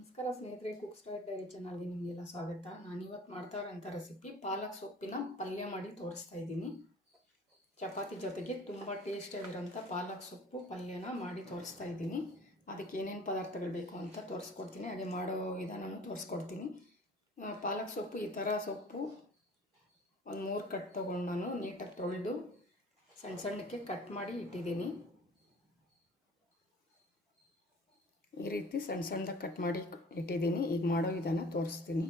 ನಮಸ್ಕಾರ ಸ್ನೇಹಿತರೆ cook star dairy ಚಾನಲ್ಗೆ ನಿಮಗೆಲ್ಲ ಸ್ವಾಗತ. ನಾನಿವತ್ತು ಮಾಡ್ತಾ ಇರೋಂಥ ರೆಸಿಪಿ ಪಾಲಕ್ ಸೊಪ್ಪಿನ ಪಲ್ಯ ಮಾಡಿ ತೋರಿಸ್ತಾ ಇದ್ದೀನಿ. ಚಪಾತಿ ಜೊತೆಗೆ ತುಂಬ ಟೇಸ್ಟಿಯಾಗಿರೋಂಥ ಪಾಲಕ್ ಸೊಪ್ಪು ಪಲ್ಯನ ಮಾಡಿ ತೋರಿಸ್ತಾ ಇದ್ದೀನಿ. ಅದಕ್ಕೆ ಏನೇನು ಪದಾರ್ಥಗಳು ಬೇಕು ಅಂತ ತೋರಿಸ್ಕೊಡ್ತೀನಿ. ಹಾಗೆ ಮಾಡೋ ವಿಧಾನನೂ ತೋರಿಸ್ಕೊಡ್ತೀನಿ. ಪಾಲಕ್ ಸೊಪ್ಪು ಈ ಥರ ಸೊಪ್ಪು ಒಂದು ಮೂರು ಕಟ್ ತೊಗೊಂಡು ನಾನು ನೀಟಾಗಿ ತೊಳೆದು ಸಣ್ಣ ಸಣ್ಣಕ್ಕೆ ಕಟ್ ಮಾಡಿ ಇಟ್ಟಿದ್ದೀನಿ. ಈ ರೀತಿ ಸಣ್ಣ ಸಣ್ಣದಾಗಿ ಕಟ್ ಮಾಡಿ ಇಟ್ಟಿದ್ದೀನಿ. ಈಗ ಮಾಡೋ ವಿಧಾನ ತೋರಿಸ್ತೀನಿ.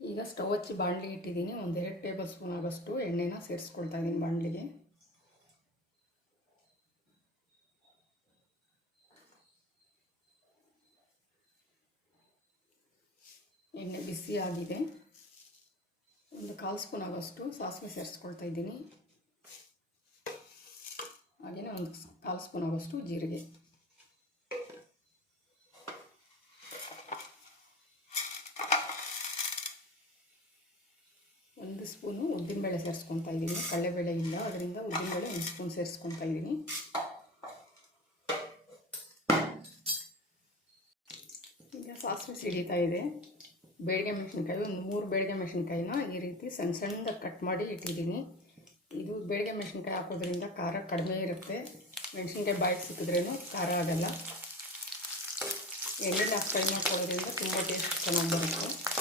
ಈಗ ಸ್ಟವ್ ಹಚ್ಚಿ ಬಾಣಲಿ ಇಟ್ಟಿದ್ದೀನಿ. ಒಂದೆರಡು ಟೇಬಲ್ ಸ್ಪೂನ್ ಆಗೋಷ್ಟು ಎಣ್ಣೆನ ಸೇರಿಸ್ಕೊಳ್ತಾ ಇದ್ದೀನಿ ಬಾಣಲಿಗೆ. ಎಣ್ಣೆ ಬಿಸಿ ಆಗಿದೆ. ಒಂದು ಕಾಲು ಸ್ಪೂನ್ ಆಗೋಷ್ಟು ಸಾಸಿವೆ ಸೇರಿಸ್ಕೊಳ್ತಾ ಇದ್ದೀನಿ. ಹಾಗೆಯೇ ಒಂದು ಕಾಲು ಸ್ಪೂನ್ ಆಗೋಷ್ಟು ಜೀರಿಗೆ. ಒಂದು ಸ್ಪೂನು ಉದ್ದಿನಬೇಳೆ ಸೇರಿಸ್ಕೊತಾ ಇದ್ದೀನಿ. ಕಡಲೆಬೇಳೆ ಇಲ್ಲ ಅದರಿಂದ ಉದ್ದಿನಬೇಳೆ ಒಂದು ಸ್ಪೂನ್ ಸೇರಿಸ್ಕೊತಾ ಇದ್ದೀನಿ. ಈಗ ಸಾಸಿವೆ ಸಿಡಿತಾ ಇದೆ. ಬೇಡಿಗೆ ಮೆಣಸಿನ್ಕಾಯಿ, ಒಂದು ಮೂರು ಬೇಡಿಗೆ ಮೆಣಸಿನ್ಕಾಯಿನ ಈ ರೀತಿ ಸಣ್ಣ ಸಣ್ಣದಾಗಿ ಕಟ್ ಮಾಡಿ ಇಟ್ಟಿದ್ದೀನಿ. ಇದು ಬೇಡಿಗೆ ಮೆಣಸಿನ್ಕಾಯಿ ಹಾಕೋದ್ರಿಂದ ಖಾರ ಕಡಿಮೆ ಇರುತ್ತೆ. ಮೆಣಸಿನ್ಕಾಯಿ ಬಾಯಿಗೆ ಸಿಕ್ಕಿದ್ರೇನು ಖಾರ ಆಗಲ್ಲ. ಎಣ್ಣೆ ಹಾಕಿ ಹಾಕೋದ್ರಿಂದ ತುಂಬ ಟೇಸ್ಟ್ ಚೆನ್ನಾಗಿ ಬರುತ್ತೆ.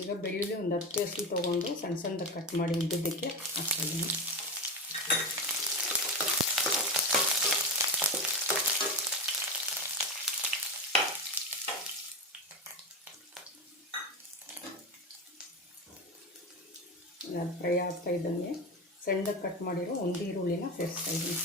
ಈಗ ಬೆಳ್ಳುಳ್ಳಿ ಒಂದು ಹತ್ತು ಹಸಿ ತೊಗೊಂಡು ಸಣ್ಣ ಸಣ್ಣದಾಗಿ ಕಟ್ ಮಾಡಿ ಉದ್ದಿದ್ದಕ್ಕೆ ಹಾಕ್ತೀನಿ ಫ್ರೈ ಆಗ್ತಾ ಇದ್ದಂಗೆ ಸಣ್ಣದಾಗಿ ಕಟ್ ಮಾಡಿರೋ ಒಂದು ಈರುಳ್ಳಿನ ಸೇರಿಸ್ತಾ ಇದ್ದೀನಿ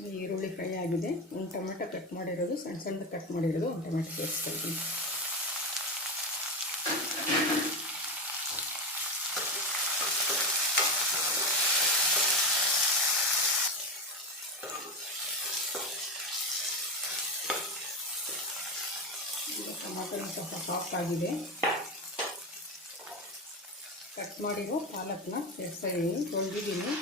ಈ ಈರುಳ್ಳಿ ಫ್ರೈ ಆಗಿದೆ. ಒಂದು ಟೊಮೆಟೊ ಕಟ್ ಮಾಡಿರೋದು, ಸಣ್ಣ ಸಣ್ಣದು ಕಟ್ ಮಾಡಿರೋದು, ಒಂದು ಟೊಮೆಟೊ ಸೇರಿಸ್ತಾ ಇದ್ದೀನಿ ಟೊಮಾಟೊ ಸ್ವಲ್ಪ ಸಾಫ್ಟ್ ಆಗಿದೆ. ಕಟ್ ಮಾಡಿರೋ ಪಾಲಕ್ನ ಸೇರಿಸ್ತಾ ಇದ್ದೀನಿ ತೊಳೆದಿದ್ದೀನಿ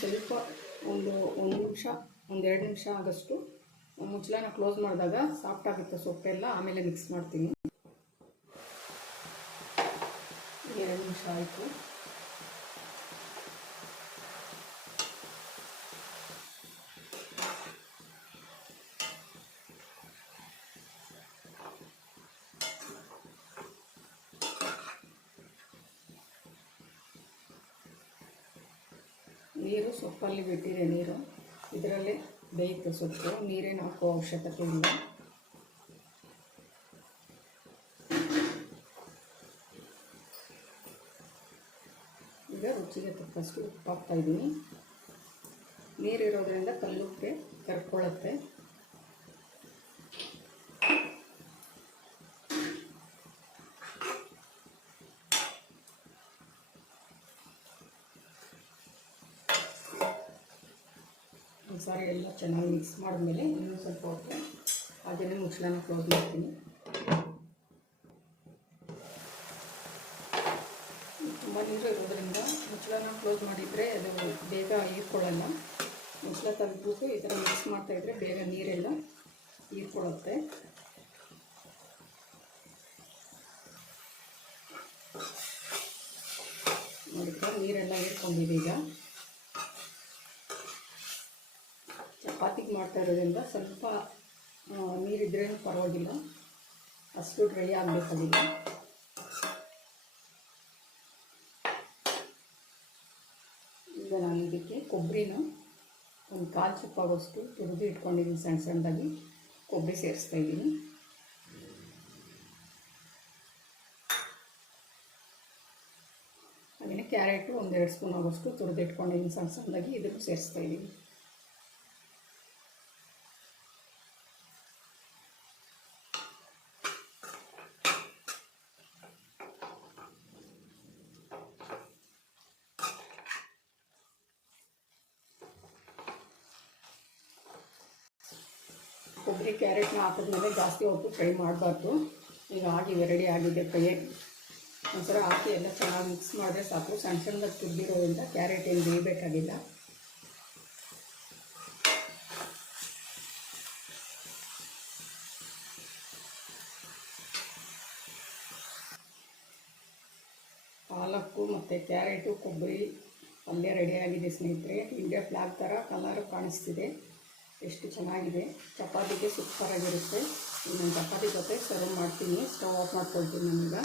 ಸ್ವಲ್ಪ ಒಂದು ಒಂದು ನಿಮಿಷ ಒಂದೆರಡು ನಿಮಿಷ ಆದಷ್ಟು ಮುಚ್ಚಳನ ಕ್ಲೋಸ್ ಮಾಡಿದಾಗ ಸಾಫ್ಟ್ ಆಗುತ್ತೆ ಸೊಪ್ಪೆಲ್ಲ, ಆಮೇಲೆ ಮಿಕ್ಸ್ ಮಾಡ್ತೀನಿ. ಎರಡು ನಿಮಿಷ ಆಯಿತು. ನೀರು, ಸೊಪ್ಪಲ್ಲಿ ಬಿಟ್ಟಿದೆ ನೀರು, ಇದರಲ್ಲೇ ಬೇಯುತ್ತೆ ಸೊಪ್ಪು. ನೀರೇನು ಹಾಕೋ ಅವಶ್ಯಕತೆ ಇಲ್ಲ. ಈಗ ರುಚಿಗೆ ತಕ್ಕಷ್ಟು ಉಪ್ಪು ಹಾಕ್ತಾಯಿದ್ದೀನಿ ನೀರಿರೋದ್ರಿಂದ ಕಲ್ಲುಪ್ಪೆ ಕರ್ಕೊಳ್ಳುತ್ತೆ. ಒಂದ್ಸಾರಿ ಎಲ್ಲ ಚೆನ್ನಾಗಿ ಮಿಕ್ಸ್ ಮಾಡಿದ್ಮೇಲೆ ಇನ್ನೂ ಸ್ವಲ್ಪ ಹೊತ್ತು ಅದನ್ನೇ ಮುಚ್ಚಳನ ಕ್ಲೋಸ್ ಮಾಡ್ತೀನಿ. ತುಂಬ ನೀರು ಇರೋದ್ರಿಂದ ಮುಚ್ಚಳನ ಕ್ಲೋಸ್ ಮಾಡಿದರೆ ಅದು ಬೇಗ ಹೀರ್ಕೊಳ್ಳಲ್ಲ. ಮುಚ್ಚಳ ತೆಗೆದ್ಬಿಟ್ಟು ಈ ಥರ ಮಿಕ್ಸ್ ಮಾಡ್ತಾಯಿದ್ರೆ ಬೇಗ ನೀರೆಲ್ಲ ಹೀರ್ಕೊಳ್ಳುತ್ತೆ. ನೋಡಿದ್ರೆ? ನೀರೆಲ್ಲ ಹೀರ್ಕೊಂಡಿದೆ ಈಗ. ಚಪಾತಿಗೆ ಮಾಡ್ತಾ ಇರೋದ್ರಿಂದ ಸ್ವಲ್ಪ ನೀರಿದ್ರೆ ಪರವಾಗಿಲ್ಲ. ಅಷ್ಟು ಡ್ರೈ ಆಗಬೇಕಾಗಿಲ್ಲ ಈಗ ನಾನು ಇದಕ್ಕೆ ಕೊಬ್ಬರಿನ ಒಂದು ಕಾಲು ಚುಪ್ಪಾಗೋಷ್ಟು ತುರಿದು ಇಟ್ಕೊಂಡಿದ್ದೀನಿ ಸಣ್ಣ ಸಣ್ಣದಾಗಿ. ಕೊಬ್ಬರಿ ಸೇರಿಸ್ತಾ ಇದ್ದೀನಿ. ಹಾಗೆಯೇ ಕ್ಯಾರೆಟು ಒಂದೆರಡು ಸ್ಪೂನ್ ಆಗೋಷ್ಟು ತುರಿದು ಇಟ್ಕೊಂಡಿದ್ದೀನಿ ಸಣ್ಣ ಸಣ್ಣದಾಗಿ. ಇದನ್ನು ಸೇರಿಸ್ತಾ ಇದ್ದೀನಿ. ಕೊಬ್ಬರಿ ಕ್ಯಾರೆಟ್ನ ಹಾಕಿದ್ಮೇಲೆ ಜಾಸ್ತಿ ಹೊತ್ತು ಫ್ರೈ ಮಾಡಬಾರ್ದು. ಈಗ ಆಗಿ ರೆಡಿ ಆಗಿದೆ ಫ್ರೈ ಒಂಥರ ಹಾಕಿ ಎಲ್ಲ ಚೆನ್ನಾಗಿ ಮಿಕ್ಸ್ ಮಾಡಿದ್ರೆ ಸಾಕು. ಸಣ್ಣ ಸಣ್ಣದಾಗಿ ತುರಿದಿರೋದ್ರಿಂದ ಕ್ಯಾರೆಟ್ ಏನು ಬೇಯಬೇಕಾಗಿಲ್ಲ. ಪಾಲಕ್ಕು ಮತ್ತು ಕ್ಯಾರೆಟು, ಕೊಬ್ಬರಿ, ಪಲ್ಯ ರೆಡಿಯಾಗಿದೆ ಸ್ನೇಹಿತರೆ. ಇಂಡಿಯಾ ಫ್ಲಾಗ್ ಥರ ಕಲರ್ ಕಾಣಿಸ್ತಿದೆ. ಎಷ್ಟು ಚೆನ್ನಾಗಿದೆ. ಚಪಾತಿಗೆ ಸೂಪರಾಗಿರುತ್ತೆ ನಾನು ಚಪಾತಿ ಜೊತೆ ಸರ್ವ್ ಮಾಡ್ತೀನಿ. ಸ್ಟವ್ ಆಫ್ ಮಾಡ್ಕೊಳ್ತೀನಿ ನಾನೀಗ.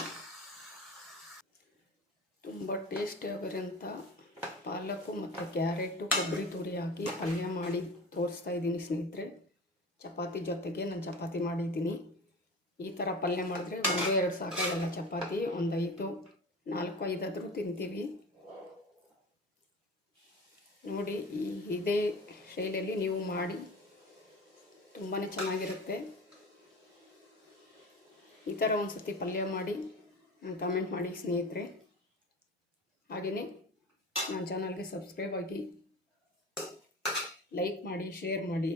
ತುಂಬ ಟೇಸ್ಟಿ ಆಗಿರೋಂಥ ಪಾಲಕ್ಕು ಮತ್ತು ಕ್ಯಾರೆಟು, ಕೊಬ್ಬರಿ ತುರಿ ಹಾಕಿ ಪಲ್ಯ ಮಾಡಿ ತೋರಿಸ್ತಾ ಇದ್ದೀನಿ ಸ್ನೇಹಿತರೆ. ಚಪಾತಿ ಜೊತೆಗೆ ನಾನು ಚಪಾತಿ ಮಾಡಿದ್ದೀನಿ. ಈ ಥರ ಪಲ್ಯ ಮಾಡಿದ್ರೆ ಒಂದು, ಎರಡು ಸಾಕಾಗಲ್ಲ ಚಪಾತಿ. ಒಂದು ಐದು, ನಾಲ್ಕು, ಐದಾದರೂ ತಿಂತೀವಿ. ನೋಡಿ, ಈ ಇದೇ ಶೈಲಿಯಲ್ಲಿ ನೀವು ಮಾಡಿ ತುಂಬಾ ಚೆನ್ನಾಗಿರುತ್ತೆ. ಈ ಥರ ಒಂದು ಸತಿ ಪಲ್ಯ ಮಾಡಿ ಕಮೆಂಟ್ ಮಾಡಿ ಸ್ನೇಹಿತರೆ. ಹಾಗೆಯೇ ನನ್ನ ಚಾನಲ್ಗೆ ಸಬ್ಸ್ಕ್ರೈಬ್ ಆಗಿ ಲೈಕ್ ಮಾಡಿ ಶೇರ್ ಮಾಡಿ.